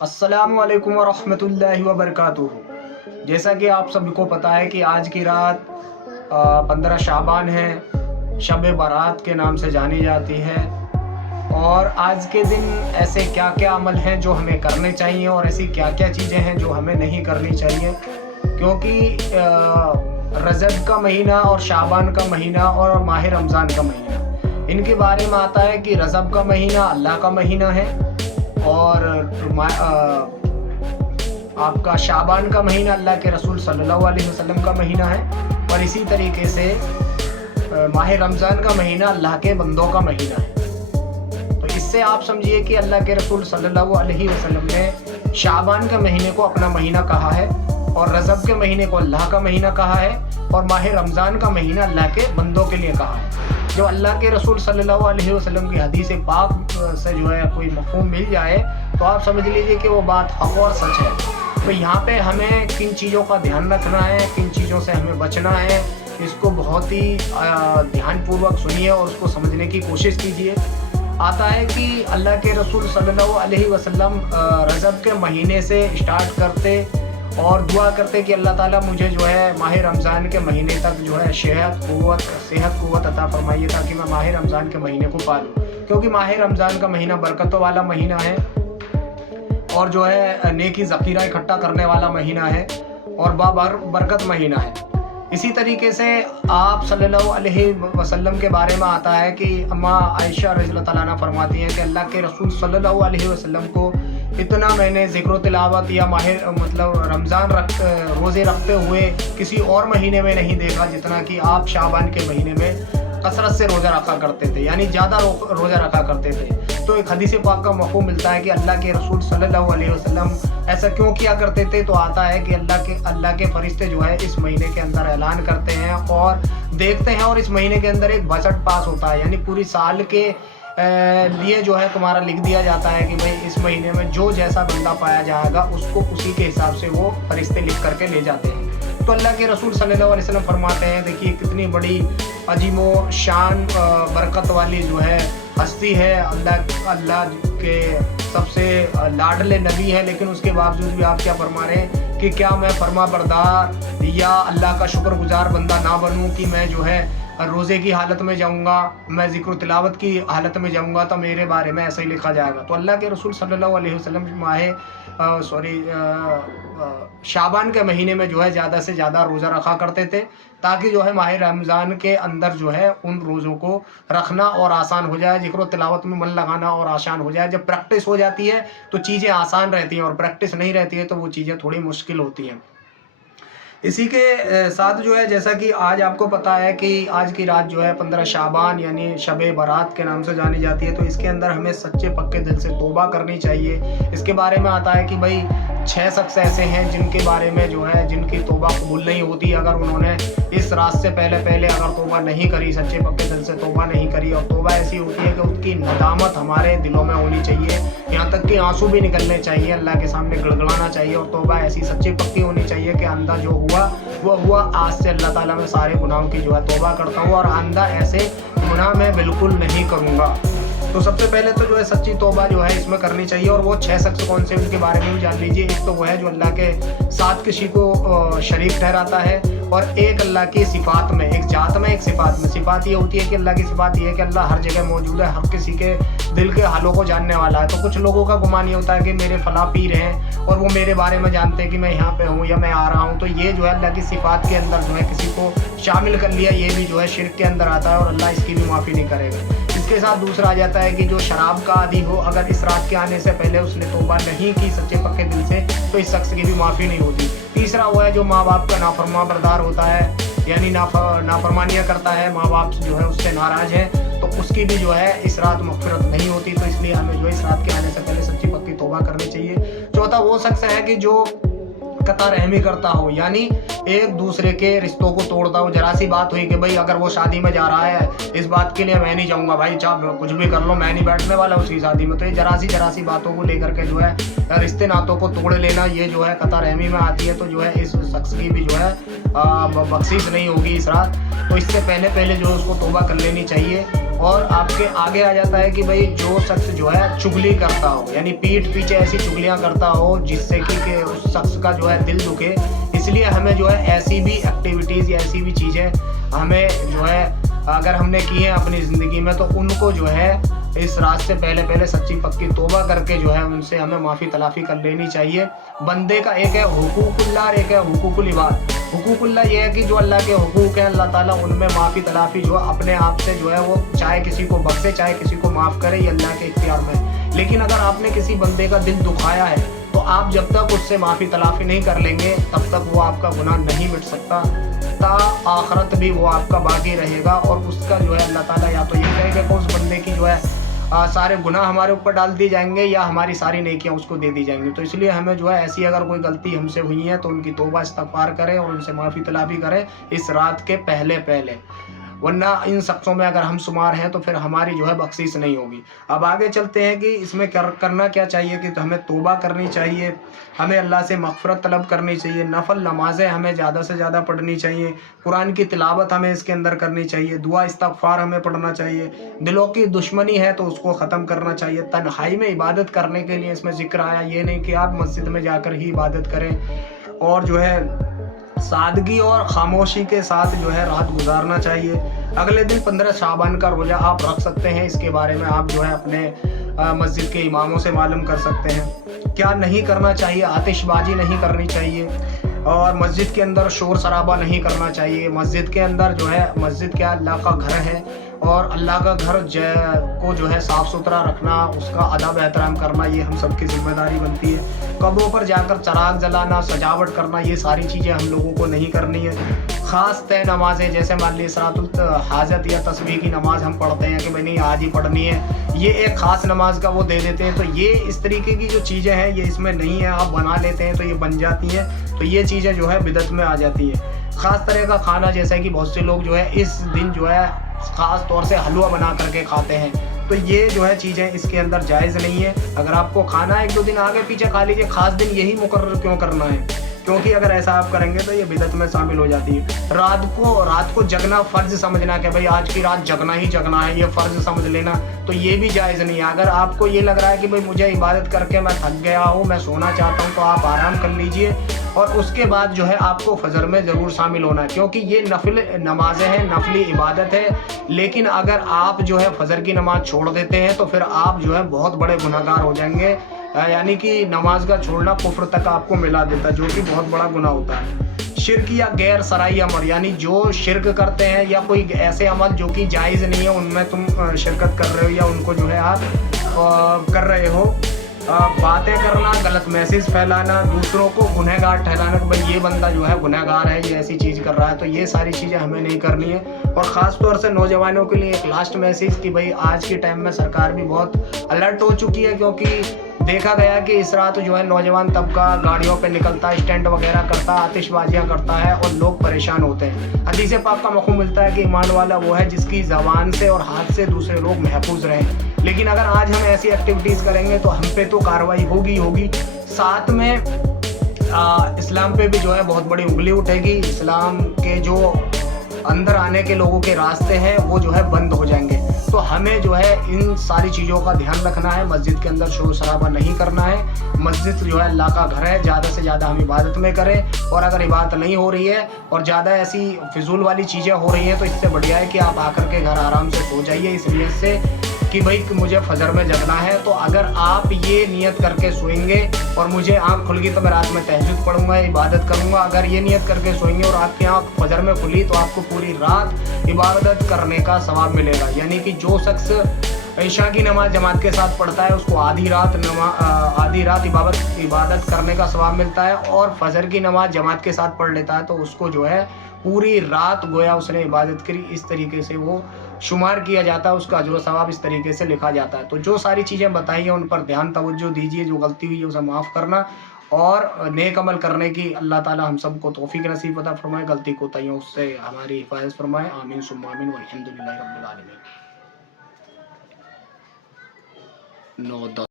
अस्सलामु अलैकुम वरहमतुल्लाहि वबरकातुहू। जैसा कि आप सभी को पता है कि आज की रात 15 शाबान है, शब बारात के नाम से जानी जाती है। और आज के दिन ऐसे क्या क्या अमल हैं जो हमें करने चाहिए और ऐसी क्या क्या चीज़ें हैं जो हमें नहीं करनी चाहिए, क्योंकि रजब का महीना और शाबान का महीना और माह रमज़ान का महीना, इनके बारे में आता है कि रजब का महीना अल्लाह का महीना है और आपका शाबान का महीना अल्लाह के रसूल सल्लल्लाहु अलैहि वसल्लम का महीना है। और इसी तरीके से माह रमज़ान का महीना अल्लाह के बंदों का महीना है। तो इससे आप समझिए कि अल्लाह के रसूल सल्लल्लाहु अलैहि वसल्लम ने शाबान के महीने को अपना महीना कहा है और रजब के महीने को अल्लाह का महीना कहा है और माह रमज़ान का महीना अल्लाह के बंदों के लिए कहा है। जो अल्लाह के रसूल सल्लल्लाहु अलैहि वसल्लम की हदीस पाक से जो है कोई मफ़हूम मिल जाए तो आप समझ लीजिए कि वो बात हक़ और सच है। तो यहाँ पे हमें किन चीज़ों का ध्यान रखना है, किन चीज़ों से हमें बचना है, इसको बहुत ही ध्यानपूर्वक सुनिए और उसको समझने की कोशिश कीजिए। आता है कि अल्लाह के रसूल सल्लल्लाहु अलैहि वसल्लम रजब के महीने से स्टार्ट करते और दुआ करते कि अल्लाह ताला मुझे जो है माह रमज़ान के महीने तक जो है सेहत कुव्वत अता फरमाइए ताकि मैं माह रमज़ान के महीने को पालूँ, क्योंकि माह रमज़ान का महीना बरकतों वाला महीना है और जो है नेकी ज़ख़ीरा इकट्ठा करने वाला महीना है और बरकत महीना है। इसी तरीके से आप सल्लल्लाहु अलैहि वसल्लम के बारे में आता है कि अम्मा आयशा रज़ियल्लाहु तआला अन्हा फरमाती हैं कि अल्लाह के रसूल सल्लल्लाहु अलैहि वसल्लम को इतना मैंने ज़िक्र तिलावत या रमज़ान रोज़े रखते हुए किसी और महीने में नहीं देखा जितना कि आप शाबान के महीने में कसरत से रोज़ा रखा करते थे, यानी ज़्यादा रोज़ा रखा करते थे। तो एक हदीस पाक का मफ़हूम मिलता है कि अल्लाह के रसूल सल्लल्लाहु अलैहि वसल्लम ऐसा क्यों किया करते थे। तो आता है कि अल्लाह के फरिश्ते जो है इस महीने के अंदर ऐलान करते हैं और देखते हैं और इस महीने के अंदर एक बजट पास होता है, यानी पूरी साल के लिए जो है तुम्हारा लिख दिया जाता है कि भाई इस महीने में जो जैसा बंदा पाया जाएगा उसको उसी के हिसाब से वो फरिश्ते लिख करके ले जाते हैं। तो अल्लाह के रसूल सल्लल्लाहु अलैहि वसल्लम फरमाते हैं, देखिए कितनी बड़ी अजीमो शान बरकत वाली जो है हस्ती है, अल्लाह के सबसे लाडले नबी है, लेकिन उसके बावजूद भी आप क्या फरमा रहे हैं कि क्या मैं फरमा बरदार या अल्लाह का शुक्रगुजार बंदा ना बनूं कि मैं जो है रोज़े की हालत में जाऊंगा, मैं ज़िक्र तिलावत की हालत में जाऊंगा तो मेरे बारे में ऐसा ही लिखा जाएगा। तो अल्लाह के रसूल सल्लल्लाहु अलैहि वसल्लम शाबान के महीने में जो है ज़्यादा से ज़्यादा रोज़ा रखा करते थे ताकि जो है माह रमज़ान के अंदर जो है उन रोज़ों को रखना और आसान हो जाए, ज़िक्र तिलावत में मन लगाना और आसान हो जाए। जब प्रैक्टिस हो जाती है तो चीज़ें आसान रहती हैं और प्रैक्टिस नहीं रहती है तो वो चीज़ें थोड़ी मुश्किल होती हैं। इसी के साथ जो है जैसा कि आज आपको पता है कि आज की रात जो है 15 शाबान यानी शब बारात के नाम से जानी जाती है। तो इसके अंदर हमें सच्चे पक्के दिल से तौबा करनी चाहिए। इसके बारे में आता है कि भाई 6 शख्स ऐसे हैं जिनके बारे में जो है जिनकी तौबा कबूल नहीं होती अगर उन्होंने इस रात से पहले अगर तौबा नहीं करी, सच्चे पक्के दिल से तौबा नहीं करी। और तौबा ऐसी होती है कि उसकी नदामत हमारे दिलों में होनी चाहिए, यहाँ तक कि आंसू भी निकलने चाहिए, अल्लाह के सामने गड़गड़ाना चाहिए। और तौबा ऐसी सच्ची पक्की होनी चाहिए कि आंदा जो वो हुआ, आज से अल्लाह ताला मैं सारे गुनाहों की जो है तौबा करता हूँ और आंदा ऐसे गुनाह मैं बिल्कुल नहीं करूँगा। तो सबसे पहले तो जो है सच्ची तौबा जो है इसमें करनी चाहिए। और वो 6 शख्स कौन से उनके बारे में भी जान लीजिए। एक तो वो है जो अल्लाह के साथ किसी को शरीक ठहराता है और एक अल्लाह की सिफात में, एक जात में एक सिफात में। सिफात ये होती है कि अल्लाह की सिफात ये है कि अल्लाह हर जगह मौजूद है, हर किसी के दिल के हालों को जानने वाला है। तो कुछ लोगों का गुमान ये होता है कि मेरे फला पीर हैं और वो मेरे बारे में जानते हैं कि मैं यहाँ पे हूँ या मैं आ रहा हूँ। तो ये जो है अल्लाह की सिफात के अंदर जो है किसी को शामिल कर लिया, ये भी जो है शिर्क के अंदर आता है और अल्लाह इसकी भी माफ़ी नहीं करेगा। इसके साथ दूसरा आ जाता है कि जो शराब का आदी हो, अगर इस रात के आने से पहले उसने तौबा नहीं की सच्चे पक्के दिल से तो इस शख्स की भी माफ़ी नहीं होती। तीसरा वो है जो माँ बाप का नाफरमा बरदार होता है, यानी नाफरमानियाँ करता है, माँ बाप जो है उससे नाराज़ है, तो उसकी भी जो है इस रात मग़फ़िरत नहीं होती। तो इसलिए हमें जो है इस रात के आने से पहले सच्ची पक्की तौबा करनी चाहिए। चौथा वो शख्स है कि जो कता रहमी करता हो, यानी एक दूसरे के रिश्तों को तोड़ता हो। जरा सी बात हुई कि भाई अगर वो शादी में जा रहा है इस बात के लिए मैं नहीं जाऊंगा, भाई चाहे कुछ भी कर लो मैं नहीं बैठने वाला उसकी शादी में। तो ये जरा सी बातों को लेकर के जो है रिश्ते नातों को तोड़ लेना, ये जो है कता रहमी में आती है। तो जो है इस शख्स की भी जो है बख्शीश नहीं होगी इस रात। तो इससे पहले जो है उसको तौबा कर लेनी चाहिए اور آپ کے آگے آ جاتا ہے کہ بھائی جو شخص جو ہے چگلی کرتا ہو، یعنی پیٹھ پیچھے ایسی چگلیاں کرتا ہو جس سے کہ اس شخص کا جو ہے دل دکھے، اس لیے ہمیں جو ہے ایسی بھی ایکٹیویٹیز یا ایسی بھی چیزیں ہمیں جو ہے اگر ہم نے کی ہیں اپنی زندگی میں تو ان کو جو ہے اس رات سے پہلے سچی پکی توبہ کر کے جو ہے ان سے ہمیں معافی تلافی کر لینی چاہیے۔ بندے کا ایک ہے حقوق اللہ اور ایک ہے حقوق العباد۔ حقوق اللہ یہ ہے کہ جو اللہ کے حقوق ہیں اللہ تعالیٰ ان میں معافی تلافی جو اپنے آپ سے جو ہے وہ چاہے کسی کو بخشے چاہے کسی کو معاف کرے، یہ اللہ کے اختیار میں ہے۔ لیکن اگر آپ نے کسی بندے کا دل دکھایا ہے تو آپ جب تک اس سے معافی تلافی نہیں کر لیں گے تب تک وہ آپ کا گناہ نہیں مٹ سکتا، تا آخرت بھی وہ آپ کا باقی رہے گا، اور اس کا جو ہے اللہ تعالیٰ یا تو یہ کہے گا کہ اس بندے کی جو ہے سارے گناہ ہمارے اوپر ڈال دیے جائیں گے یا ہماری ساری نیکیاں اس کو دے دی جائیں گی۔ تو اس لیے ہمیں جو ہے ایسی اگر کوئی غلطی ہم سے ہوئی ہے تو ان کی توبہ استغفار کریں اور ان سے معافی تلافی کریں اس رات کے پہلے، ورنہ ان شخصوں میں اگر ہم شمار ہیں تو پھر ہماری جو ہے بخشش نہیں ہوگی۔ اب آگے چلتے ہیں کہ اس میں کرنا کیا چاہیے، کہ تو ہمیں توبہ کرنی چاہیے، ہمیں اللہ سے مغفرت طلب کرنی چاہیے، نفل نمازیں ہمیں زیادہ سے زیادہ پڑھنی چاہیے، قرآن کی تلاوت ہمیں اس کے اندر کرنی چاہیے، دعا استغفار ہمیں پڑھنا چاہیے، دلوں کی دشمنی ہے تو اس کو ختم کرنا چاہیے۔ تنہائی میں عبادت کرنے کے لیے اس میں ذکر آیا، یہ نہیں کہ آپ مسجد میں جا کر ہی عبادت کریں، اور جو ہے سادگی اور خاموشی کے ساتھ جو ہے رات گزارنا چاہیے۔ اگلے دن 15 شعبان کا روزہ آپ رکھ سکتے ہیں، اس کے بارے میں آپ جو ہے اپنے مسجد کے اماموں سے معلوم کر سکتے ہیں۔ کیا نہیں کرنا چاہیے، آتش بازی نہیں کرنی چاہیے، اور مسجد کے اندر شور شرابہ نہیں کرنا چاہیے۔ مسجد کے اندر جو ہے مسجد کیا اللہ کا گھر ہے، اور اللہ کا گھر کو جو ہے صاف ستھرا رکھنا، اس کا ادب احترام کرنا یہ ہم سب کی ذمہ داری بنتی ہے۔ قبروں پر جا کر چراغ جلانا، سجاوٹ کرنا، یہ ساری چیزیں ہم لوگوں کو نہیں کرنی ہے۔ خاص طے نمازیں جیسے مان لیے صلاۃ الحاجت یا تسبیح کی نماز ہم پڑھتے ہیں کہ میں نہیں آج ہی پڑھنی ہے، یہ ایک خاص نماز کا وہ دے دیتے ہیں، تو یہ اس طریقے کی جو چیزیں ہیں یہ اس میں نہیں ہے، آپ بنا لیتے ہیں تو یہ بن جاتی ہیں، تو یہ چیزیں جو ہے بدعت میں آ جاتی ہیں۔ خاص طرح کا کھانا جیسا کہ بہت سے لوگ جو ہے اس دن جو ہے خاص طور سے حلوہ بنا کر کے کھاتے ہیں، تو یہ جو ہے چیزیں اس کے اندر جائز نہیں ہے۔ اگر آپ کو کھانا ہے 1-2 دن آگے پیچھے کھا لیجیے، خاص دن یہی مقرر کیوں کرنا ہے، کیونکہ اگر ایسا آپ کریں گے تو یہ بدعت میں شامل ہو جاتی ہے۔ رات کو جگنا فرض سمجھنا کہ بھائی آج کی رات جگنا ہی جگنا ہے، یہ فرض سمجھ لینا، تو یہ بھی جائز نہیں ہے۔ اگر آپ کو یہ لگ رہا ہے کہ بھائی مجھے عبادت کر کے میں تھک گیا ہوں، میں سونا چاہتا ہوں، تو آپ آرام کر لیجئے، اور اس کے بعد جو ہے آپ کو فجر میں ضرور شامل ہونا ہے، کیونکہ یہ نفل نمازیں ہیں، نفلی عبادت ہے۔ لیکن اگر آپ جو ہے فجر کی نماز چھوڑ دیتے ہیں تو پھر آپ جو ہے بہت بڑے گناہ گار ہو جائیں گے، یعنی کہ نماز کا چھوڑنا کفر تک آپ کو ملا دیتا ہے، جو کہ بہت بڑا گناہ ہوتا ہے۔ شرک یا غیر شرعی عمل، یعنی جو شرک کرتے ہیں یا کوئی ایسے عمل جو کہ جائز نہیں ہے ان میں تم شرکت کر رہے ہو یا ان کو جو ہے آپ کر رہے ہو، باتیں کرنا، غلط میسیج پھیلانا، دوسروں کو گنہگار ٹھہرانا کہ بھائی یہ بندہ جو ہے گنہگار ہے، یہ ایسی چیز کر رہا ہے، تو یہ ساری چیزیں ہمیں نہیں کرنی ہے۔ اور خاص طور سے نوجوانوں کے لیے ایک لاسٹ میسیج کہ بھائی آج کے ٹائم میں سرکار بھی بہت الرٹ ہو چکی ہے، کیونکہ دیکھا گیا کہ اس رات جو ہے نوجوان طبقہ گاڑیوں پہ نکلتا ہے، اسٹینٹ وغیرہ کرتا ہے، آتش بازیاں کرتا ہے، اور لوگ پریشان ہوتے ہیں۔ حدیث پاک کا مفہوم ملتا ہے کہ ایمان والا وہ ہے جس کی زبان سے اور ہاتھ سے دوسرے لوگ محفوظ رہیں۔ لیکن اگر آج ہم ایسی ایکٹیویٹیز کریں گے تو ہم پہ تو کارروائی ہوگی، ساتھ میں اسلام پہ بھی جو ہے بہت بڑی انگلی اٹھے گی، اسلام کے جو اندر آنے کے لوگوں کے راستے ہیں وہ جو ہے بند ہو جائیں گے۔ تو ہمیں جو ہے ان ساری چیزوں کا دھیان رکھنا ہے، مسجد کے اندر شور شرابہ نہیں کرنا ہے، مسجد جو ہے اللہ کا گھر ہے، زیادہ سے زیادہ ہم عبادت میں کریں، اور اگر عبادت نہیں ہو رہی ہے اور زیادہ ایسی فضول والی چیزیں ہو رہی ہیں تو اس سے بڑھیا ہے کہ آپ آ کر کے گھر آرام سے سو جائیے، اس نیت سے کہ بھائی مجھے فجر میں جگنا ہے۔ تو اگر آپ یہ نیت کر کے سوئیں گے اور مجھے آنکھ کھل گئی تو میں رات میں تہجد پڑھوں گا، عبادت کروں گا، اگر یہ نیت کر کے سوئیں گے اور آپ کی آنکھ فجر میں کھلی تو آپ کو پوری رات عبادت کرنے کا ثواب ملے گا۔ یعنی کہ جو شخص عشاء کی نماز جماعت کے ساتھ پڑھتا ہے اس کو آدھی رات عبادت کرنے کا ثواب ملتا ہے، اور فجر کی نماز جماعت کے ساتھ پڑھ لیتا ہے تو اس کو جو ہے پوری رات گویا اس نے عبادت کری، اس طریقے سے وہ شمار کیا جاتا ہے، اس کا اجر و ثواب اس طریقے سے لکھا جاتا ہے۔ تو جو ساری چیزیں بتائی ہیں ان پر دھیان توجہ دیجیے، جو غلطی ہوئی ہے اسے معاف کرنا، اور نیک عمل کرنے کی اللہ تعالی ہم سب کو توفیق نصیب عطا فرمائے، غلطی کوتاہیوں اس سے ہماری حفاظت فرمائے، آمین ثم آمین، والحمد للہ رب العالمین۔ 9